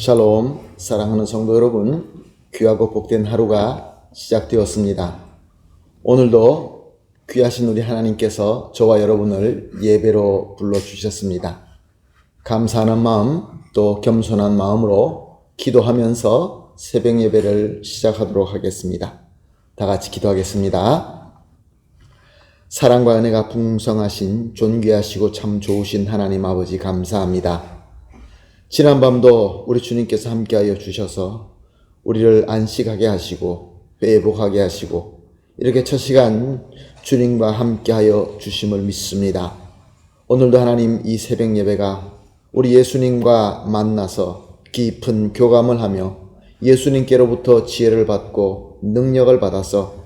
샬롬, 사랑하는 성도 여러분, 귀하고 복된 하루가 시작되었습니다. 오늘도 귀하신 우리 하나님께서 저와 여러분을 예배로 불러주셨습니다. 감사하는 마음, 또 겸손한 마음으로 기도하면서 새벽 예배를 시작하도록 하겠습니다. 다 같이 기도하겠습니다. 사랑과 은혜가 풍성하신 존귀하시고 참 좋으신 하나님 아버지 감사합니다. 지난밤도 우리 주님께서 함께하여 주셔서 우리를 안식하게 하시고 회복하게 하시고 이렇게 첫 시간 주님과 함께하여 주심을 믿습니다. 오늘도 하나님 이 새벽 예배가 우리 예수님과 만나서 깊은 교감을 하며 예수님께로부터 지혜를 받고 능력을 받아서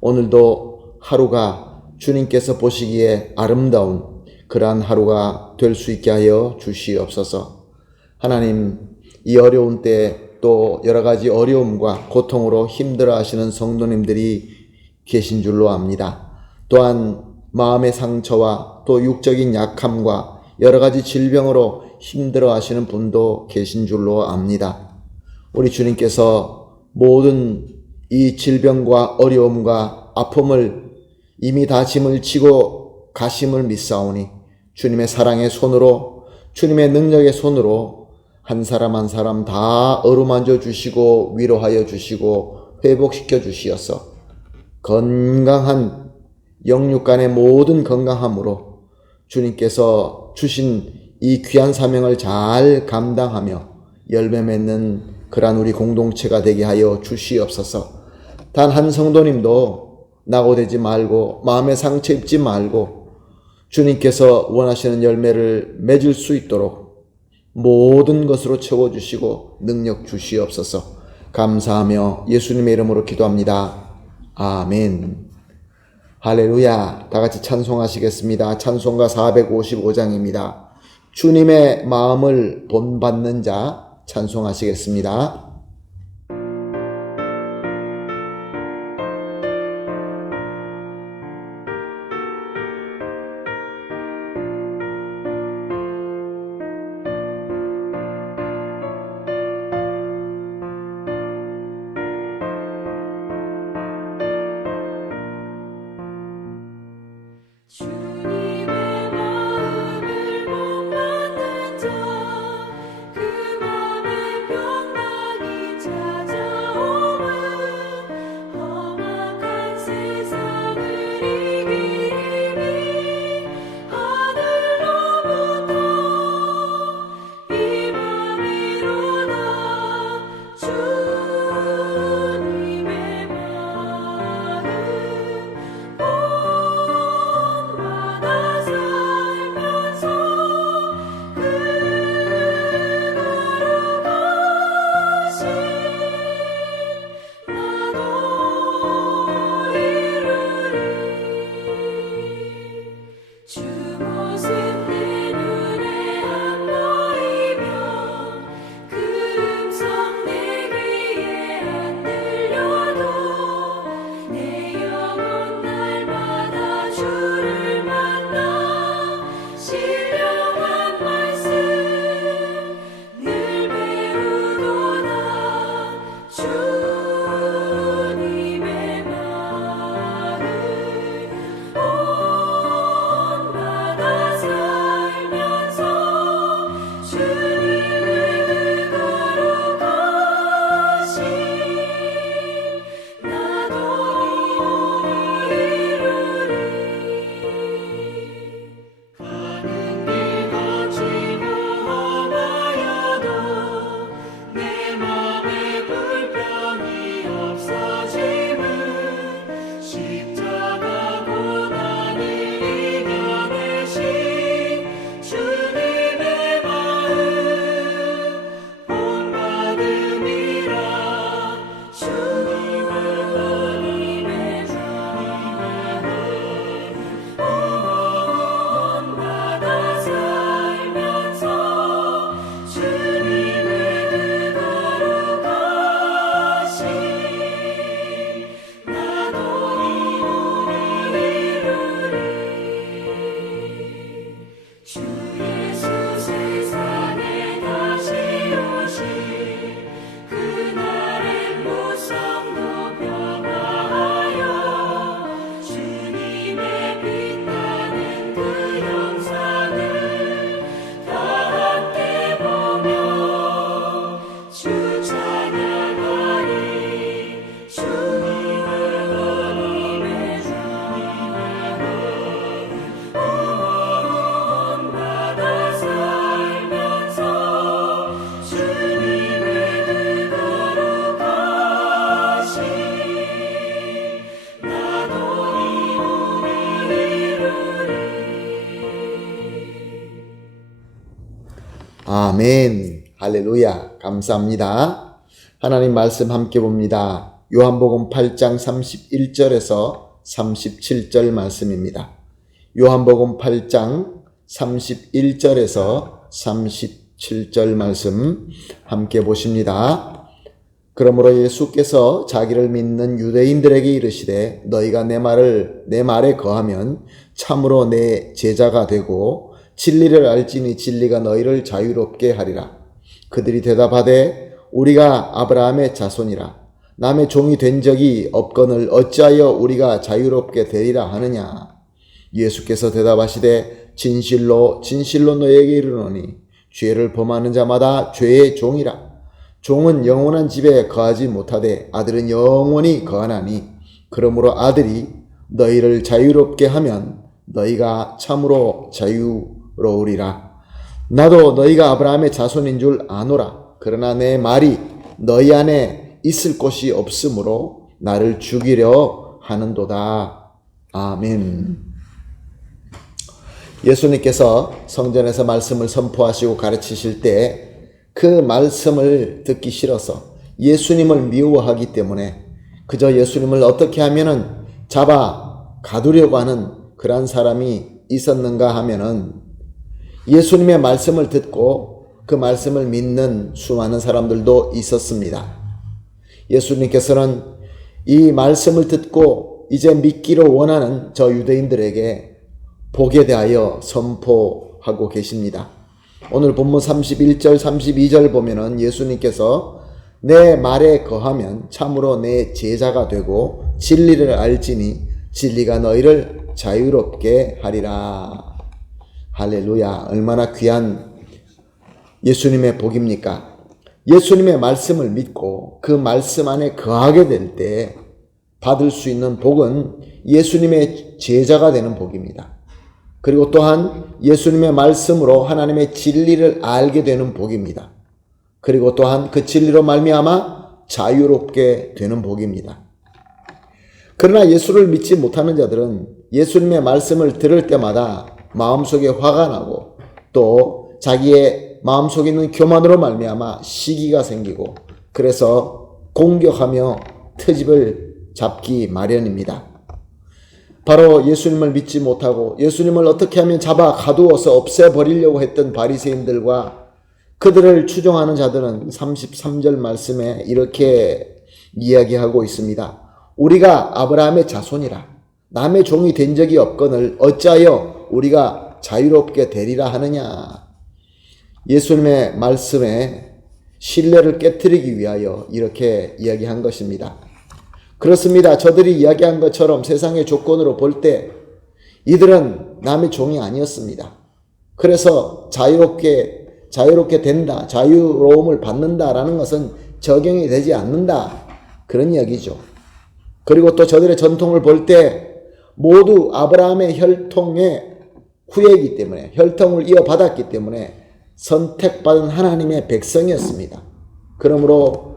오늘도 하루가 주님께서 보시기에 아름다운 그러한 하루가 될 수 있게 하여 주시옵소서. 하나님, 이 어려운 때 또 여러 가지 어려움과 고통으로 힘들어 하시는 성도님들이 계신 줄로 압니다. 또한 마음의 상처와 또 육적인 약함과 여러 가지 질병으로 힘들어 하시는 분도 계신 줄로 압니다. 우리 주님께서 모든 이 질병과 어려움과 아픔을 이미 다 짐을 지고 가심을 믿사오니 주님의 사랑의 손으로, 주님의 능력의 손으로 한 사람 한 사람 다 어루만져 주시고 위로하여 주시고 회복시켜 주시어서 건강한 영육간의 모든 건강함으로 주님께서 주신 이 귀한 사명을 잘 감당하며 열매 맺는 그러한 우리 공동체가 되게 하여 주시옵소서. 단 한 성도님도 낙오되지 말고 마음에 상처 입지 말고 주님께서 원하시는 열매를 맺을 수 있도록 모든 것으로 채워주시고 능력 주시옵소서. 감사하며 예수님의 이름으로 기도합니다. 아멘. 할렐루야. 다 같이 찬송하시겠습니다. 찬송가 455장입니다. 주님의 마음을 본받는 자 찬송하시겠습니다. 주님의 마음을 본받는 자 그 맘에 평강이 아멘. 할렐루야. 감사합니다. 하나님 말씀 함께 봅니다. 요한복음 8장 31절에서 37절 말씀입니다. 요한복음 8장 31절에서 37절 말씀 함께 보십니다. 그러므로 예수께서 자기를 믿는 유대인들에게 이르시되 너희가 내 말에 거하면 참으로 내 제자가 되고 진리를 알지니 진리가 너희를 자유롭게 하리라. 그들이 대답하되 우리가 아브라함의 자손이라 남의 종이 된 적이 없거늘 어찌하여 우리가 자유롭게 되리라 하느냐. 예수께서 대답하시되 진실로 진실로 너희에게 이르노니 죄를 범하는 자마다 죄의 종이라. 종은 영원한 집에 거하지 못하되 아들은 영원히 거하나니 그러므로 아들이 너희를 자유롭게 하면 너희가 참으로 자유로우리라. 나도 너희가 아브라함의 자손인 줄 아노라. 그러나 내 말이 너희 안에 있을 곳이 없으므로 나를 죽이려 하는도다. 아멘. 예수님께서 성전에서 말씀을 선포하시고 가르치실 때 그 말씀을 듣기 싫어서 예수님을 미워하기 때문에 그저 예수님을 어떻게 하면은 잡아 가두려고 하는 그런 사람이 있었는가 하면은 예수님의 말씀을 듣고 그 말씀을 믿는 수많은 사람들도 있었습니다. 예수님께서는 이 말씀을 듣고 이제 믿기를 원하는 저 유대인들에게 복에 대하여 선포하고 계십니다. 오늘 본문 31절 32절 보면은 예수님께서 내 말에 거하면 참으로 내 제자가 되고 진리를 알지니 진리가 너희를 자유롭게 하리라. 할렐루야. 얼마나 귀한 예수님의 복입니까? 예수님의 말씀을 믿고 그 말씀 안에 거하게 될 때 받을 수 있는 복은 예수님의 제자가 되는 복입니다. 그리고 또한 예수님의 말씀으로 하나님의 진리를 알게 되는 복입니다. 그리고 또한 그 진리로 말미암아 자유롭게 되는 복입니다. 그러나 예수를 믿지 못하는 자들은 예수님의 말씀을 들을 때마다 마음속에 화가 나고 또 자기의 마음속에 있는 교만으로 말미암아 시기가 생기고 그래서 공격하며 트집을 잡기 마련입니다. 바로 예수님을 믿지 못하고 예수님을 어떻게 하면 잡아 가두어서 없애버리려고 했던 바리새인들과 그들을 추종하는 자들은 33절 말씀에 이렇게 이야기하고 있습니다. 우리가 아브라함의 자손이라 남의 종이 된 적이 없거늘 어찌하여 우리가 자유롭게 되리라 하느냐. 예수님의 말씀에 신뢰를 깨트리기 위하여 이렇게 이야기한 것입니다. 그렇습니다. 저들이 이야기한 것처럼 세상의 조건으로 볼 때 이들은 남의 종이 아니었습니다. 그래서 자유롭게 된다, 자유로움을 받는다라는 것은 적용이 되지 않는다. 그런 이야기죠. 그리고 또 저들의 전통을 볼 때 모두 아브라함의 혈통의 후예이기 때문에 혈통을 이어받았기 때문에 선택받은 하나님의 백성이었습니다. 그러므로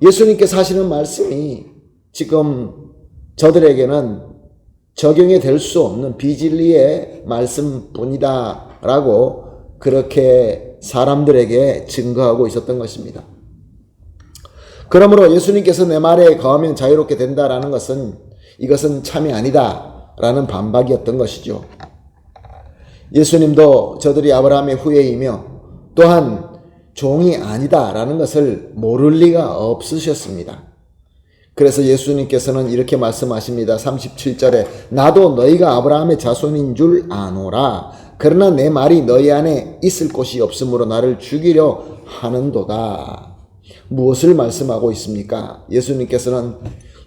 예수님께서 하시는 말씀이 지금 저들에게는 적용이 될 수 없는 비진리의 말씀뿐이다 라고 그렇게 사람들에게 증거하고 있었던 것입니다. 그러므로 예수님께서 내 말에 거하면 자유롭게 된다라는 것은 이것은 참이 아니다 라는 반박이었던 것이죠. 예수님도 저들이 아브라함의 후예이며 또한 종이 아니다 라는 것을 모를 리가 없으셨습니다. 그래서 예수님께서는 이렇게 말씀하십니다. 37절에 나도 너희가 아브라함의 자손인 줄 아노라. 그러나 내 말이 너희 안에 있을 곳이 없으므로 나를 죽이려 하는도다. 무엇을 말씀하고 있습니까? 예수님께서는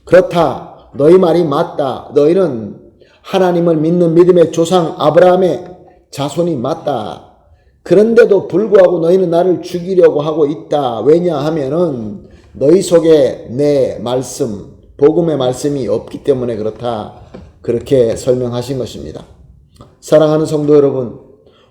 그렇다. 너희 말이 맞다. 너희는 하나님을 믿는 믿음의 조상 아브라함의 자손이 맞다. 그런데도 불구하고 너희는 나를 죽이려고 하고 있다. 왜냐하면은 너희 속에 내 말씀, 복음의 말씀이 없기 때문에 그렇다. 그렇게 설명하신 것입니다. 사랑하는 성도 여러분,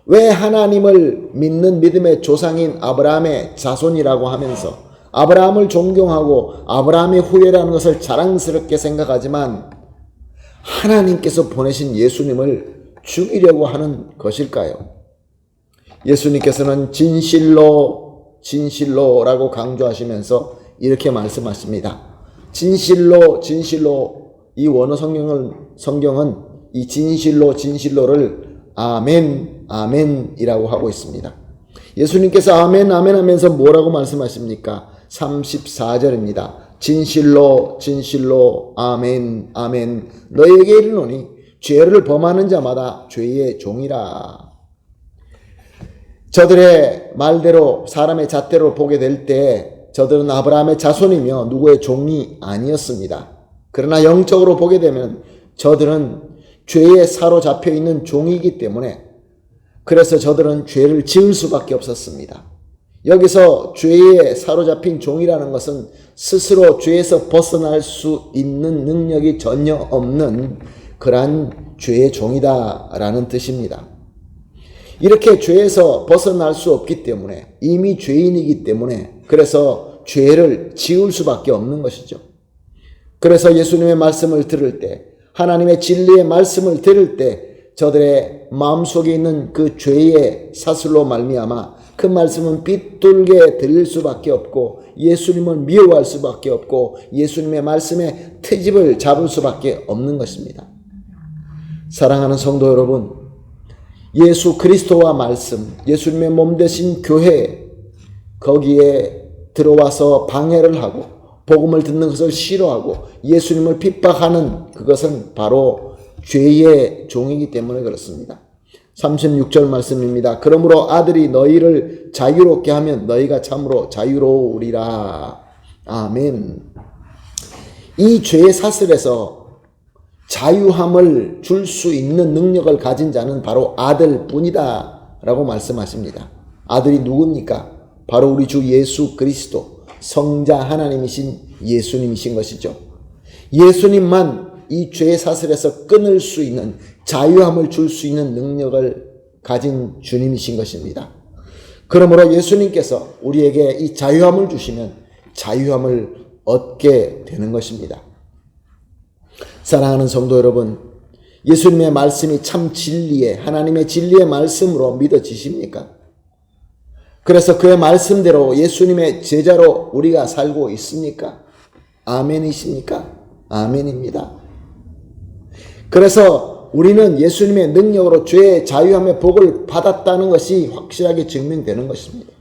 왜 하나님을 믿는 믿음의 조상인 아브라함의 자손이라고 하면서 아브라함을 존경하고 아브라함의 후예라는 것을 자랑스럽게 생각하지만 하나님께서 보내신 예수님을 죽이려고 하는 것일까요? 예수님께서는 진실로라고 강조하시면서 이렇게 말씀하십니다. 진실로 이 원어 성경은 이 진실로를 아멘이라고 하고 있습니다. 예수님께서 아멘 하면서 뭐라고 말씀하십니까? 34절입니다. 진실로 아멘 너에게 이르노니 죄를 범하는 자마다 죄의 종이라. 저들의 말대로 사람의 잣대로 보게 될 때 저들은 아브라함의 자손이며 누구의 종이 아니었습니다. 그러나 영적으로 보게 되면 저들은 죄에 사로잡혀 있는 종이기 때문에 그래서 저들은 죄를 지을 수밖에 없었습니다. 여기서 죄에 사로잡힌 종이라는 것은 스스로 죄에서 벗어날 수 있는 능력이 전혀 없는 그러한 죄의 종이다라는 뜻입니다. 이렇게 죄에서 벗어날 수 없기 때문에 이미 죄인이기 때문에 그래서 죄를 지을 수밖에 없는 것이죠. 그래서 예수님의 말씀을 들을 때 하나님의 진리의 말씀을 들을 때 저들의 마음속에 있는 그 죄의 사슬로 말미암아 그 말씀은 빗돌게 들릴 수밖에 없고 예수님을 미워할 수밖에 없고 예수님의 말씀에 트집을 잡을 수밖에 없는 것입니다. 사랑하는 성도 여러분, 예수 그리스도와 말씀, 예수님의 몸 되신 교회 거기에 들어와서 방해를 하고 복음을 듣는 것을 싫어하고 예수님을 핍박하는 그것은 바로 죄의 종이기 때문에 그렇습니다. 36절 말씀입니다. 그러므로 아들이 너희를 자유롭게 하면 너희가 참으로 자유로우리라. 아멘. 이 죄의 사슬에서 자유함을 줄 수 있는 능력을 가진 자는 바로 아들뿐이다 라고 말씀하십니다. 아들이 누굽니까? 바로 우리 주 예수 그리스도 성자 하나님이신 예수님이신 것이죠. 예수님만 이 죄의 사슬에서 끊을 수 있는 자유함을 줄 수 있는 능력을 가진 주님이신 것입니다. 그러므로 예수님께서 우리에게 이 자유함을 주시면 자유함을 얻게 되는 것입니다. 사랑하는 성도 여러분, 예수님의 말씀이 참 진리의 하나님의 진리의 말씀으로 믿어지십니까? 그래서 그의 말씀대로 예수님의 제자로 우리가 살고 있습니까? 아멘이십니까? 아멘입니다. 그래서 우리는 예수님의 능력으로 죄의 자유함의 복을 받았다는 것이 확실하게 증명되는 것입니다.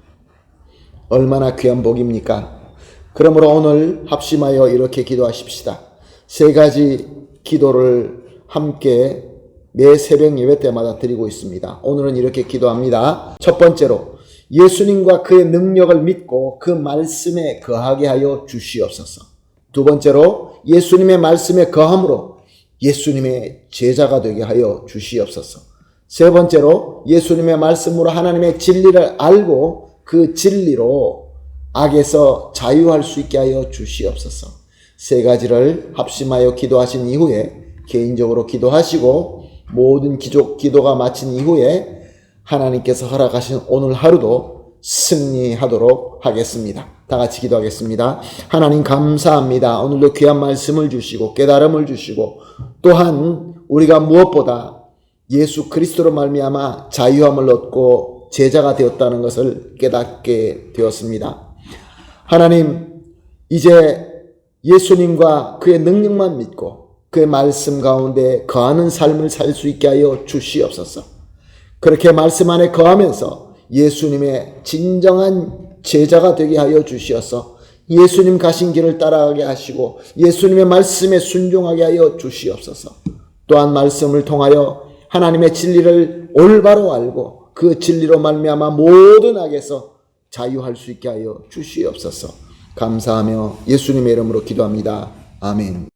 얼마나 귀한 복입니까? 그러므로 오늘 합심하여 이렇게 기도하십시다. 세 가지 기도를 함께 매 새벽 예배 때마다 드리고 있습니다. 오늘은 이렇게 기도합니다. 첫 번째로 예수님과 그의 능력을 믿고 그 말씀에 거하게 하여 주시옵소서. 두 번째로 예수님의 말씀에 거함으로 예수님의 제자가 되게 하여 주시옵소서. 세 번째로 예수님의 말씀으로 하나님의 진리를 알고 그 진리로 악에서 자유할 수 있게 하여 주시옵소서. 세 가지를 합심하여 기도하신 이후에 개인적으로 기도하시고 모든 기도가 마친 이후에 하나님께서 허락하신 오늘 하루도 승리하도록 하겠습니다. 다 같이 기도하겠습니다. 하나님 감사합니다. 오늘도 귀한 말씀을 주시고 깨달음을 주시고 또한 우리가 무엇보다 예수 그리스도로 말미암아 자유함을 얻고 제자가 되었다는 것을 깨닫게 되었습니다. 하나님, 이제 예수님과 그의 능력만 믿고 그의 말씀 가운데 거하는 삶을 살 수 있게 하여 주시옵소서. 그렇게 말씀 안에 거하면서 예수님의 진정한 제자가 되게 하여 주시어서 예수님 가신 길을 따라가게 하시고 예수님의 말씀에 순종하게 하여 주시옵소서. 또한 말씀을 통하여 하나님의 진리를 올바로 알고 그 진리로 말미암아 모든 악에서 자유할 수 있게 하여 주시옵소서. 감사하며 예수님의 이름으로 기도합니다. 아멘.